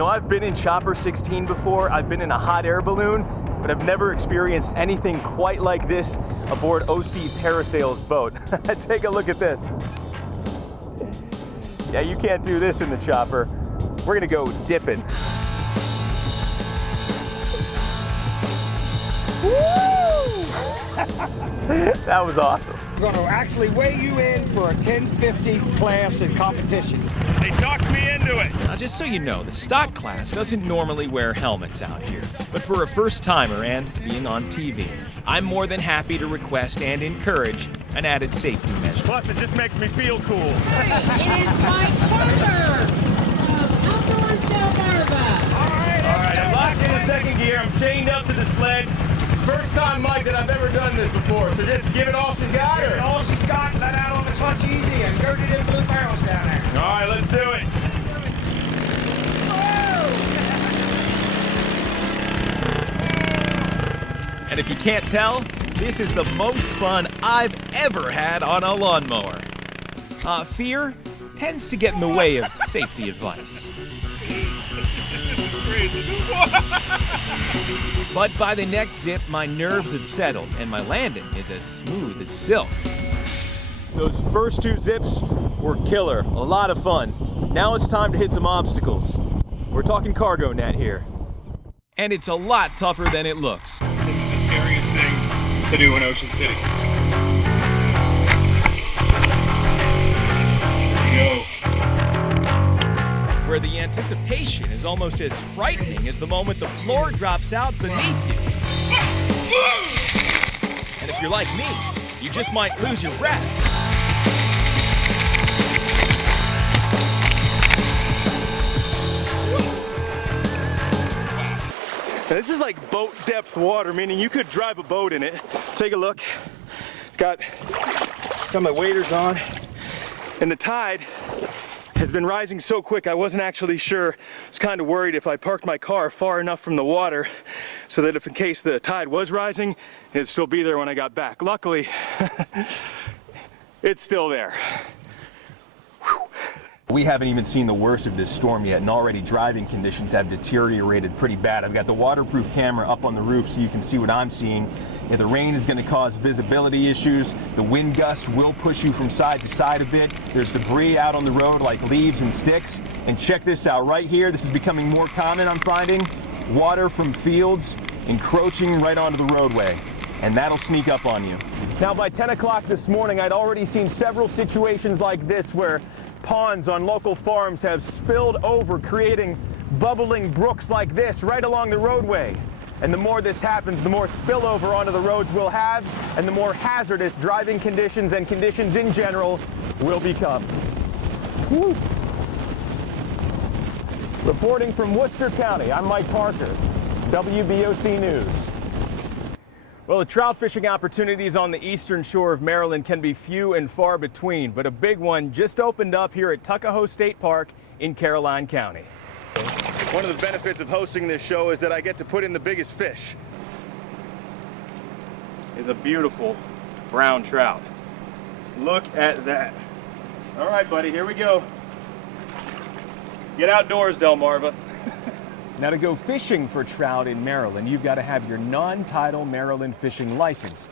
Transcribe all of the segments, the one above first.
Now, I've been in Chopper 16 before, I've been in a hot air balloon, but I've never experienced anything quite like this aboard OC Parasail's boat. Take a look at this. Yeah, you can't do this in the chopper. We're gonna go dipping. Woo! That was awesome. We're going to actually weigh you in for a 1050 class in competition. They talked me into it. Now, just so you know, the stock class doesn't normally wear helmets out here. But for a first-timer and being on TV, I'm more than happy to request and encourage an added safety measure. Plus, it just makes me feel cool. It is Mike Parker of Outdoor Delmarva. All right, I'm locked in the second gear. I'm chained up to the sled. First time, Mike, that I've ever done this before, so just give it all she's got. Give it all she's got, let out on the clutch easy, and dirty them blue barrels down there. All right, let's do it. And if you can't tell, this is the most fun I've ever had on a lawnmower. Fear tends to get in the way of safety advice. But by the next zip, my nerves have settled, and my landing is as smooth as silk. Those first two zips were killer, a lot of fun. Now it's time to hit some obstacles. We're talking cargo net here. And it's a lot tougher than it looks. This is the scariest thing to do in Ocean City. Here we go. Where the anticipation is almost as frightening as the moment the floor drops out beneath you. And if you're like me, you just might lose your breath. Now, this is like boat depth water, meaning you could drive a boat in it. Take a look. Got my waders on, and the tide has been rising so quick I wasn't actually sure. I was kind of worried if I parked my car far enough from the water so that if in case the tide was rising, it'd still be there when I got back. Luckily, it's still there. We haven't even seen the worst of this storm yet, and already driving conditions have deteriorated pretty bad. I've got the waterproof camera up on the roof so you can see what I'm seeing. Yeah, the rain is going to cause visibility issues. The wind gusts will push you from side to side a bit. There's debris out on the road like leaves and sticks. And check this out right here. This is becoming more common, I'm finding. Water from fields encroaching right onto the roadway. And that'll sneak up on you. Now, by 10 o'clock this morning, I'd already seen several situations like this where ponds on local farms have spilled over, creating bubbling brooks like this right along the roadway. And the more this happens, the more spillover onto the roads we'll have, and the more hazardous driving conditions and conditions in general will become. Woo. Reporting from Worcester County, I'm Mike Parker, WBOC News. Well, the trout fishing opportunities on the eastern shore of Maryland can be few and far between, but a big one just opened up here at Tuckahoe State Park in Caroline County. One of the benefits of hosting this show is that I get to put in the biggest fish. It's a beautiful brown trout. Look at that. All right, buddy, here we go. Get outdoors, Delmarva. Now, to go fishing for trout in Maryland, you've got to have your non-tidal Maryland fishing license.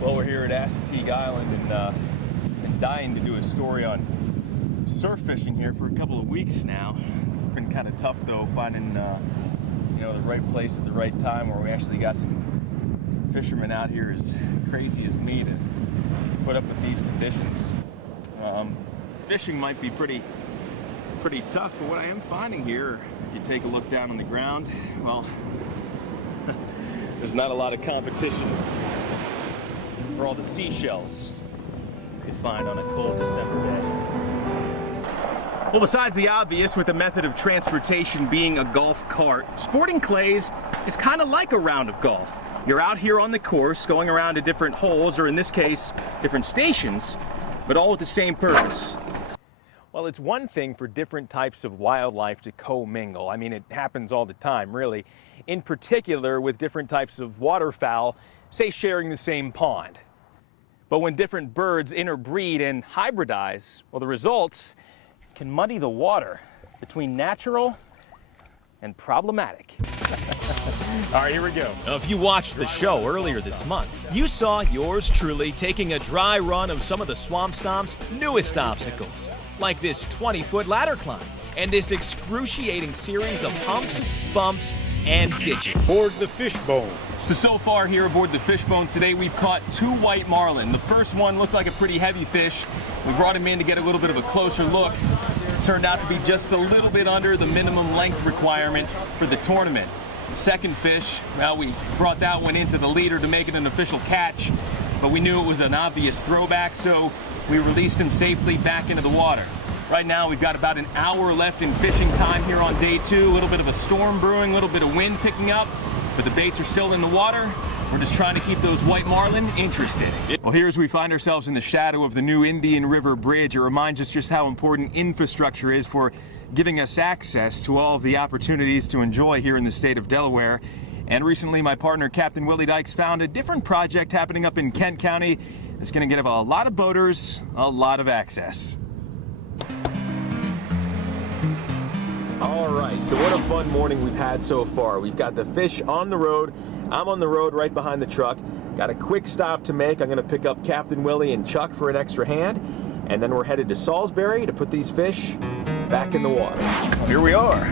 Well, we're here at Assateague Island and been dying to do a story on surf fishing here for a couple of weeks now. It's been kind of tough, though, finding the right place at the right time where we actually got some fishermen out here as crazy as me to put up with these conditions. Fishing might be pretty tough, but what I am finding here, if you take a look down on the ground, well, there's not a lot of competition for all the seashells you find on a cold December day. Well, besides the obvious with the method of transportation being a golf cart, sporting clays is kind of like a round of golf. You're out here on the course going around to different holes, or in this case, different stations, but all with the same purpose. Well, it's one thing for different types of wildlife to commingle. I mean, it happens all the time, really. In particular, with different types of waterfowl, say sharing the same pond. But when different birds interbreed and hybridize, well, the results can muddy the water. between natural and problematic. All right, here we go. Now, if you watched the show earlier this month, you saw yours truly taking a dry run of some of the Swamp Stomp's newest obstacles, like this 20-foot ladder climb and this excruciating series of humps, bumps, and ditches. Board the fishbone. So far here aboard the Fishbones today, we've caught 2 white marlin. The first one looked like a pretty heavy fish. We brought him in to get a little bit of a closer look. Turned out to be just a little bit under the minimum length requirement for the tournament. The second fish, well, we brought that one into the leader to make it an official catch, but we knew it was an obvious throwback, so we released him safely back into the water. Right now, we've got about an hour left in fishing time here on day 2. A little bit of a storm brewing, a little bit of wind picking up, but the baits are still in the water. We're just trying to keep those white marlin interested. Well, here as we find ourselves in the shadow of the new Indian River Bridge, it reminds us just how important infrastructure is for giving us access to all of the opportunities to enjoy here in the state of Delaware. And recently, my partner, Captain Willie Dykes, found a different project happening up in Kent County that's going to give a lot of boaters a lot of access. All right, so what a fun morning we've had so far. We've got the fish on the road. I'm on the road right behind the truck. Got a quick stop to make. I'm going to pick up Captain Willie and Chuck for an extra hand, and then we're headed to Salisbury to put these fish back in the water. Here we are.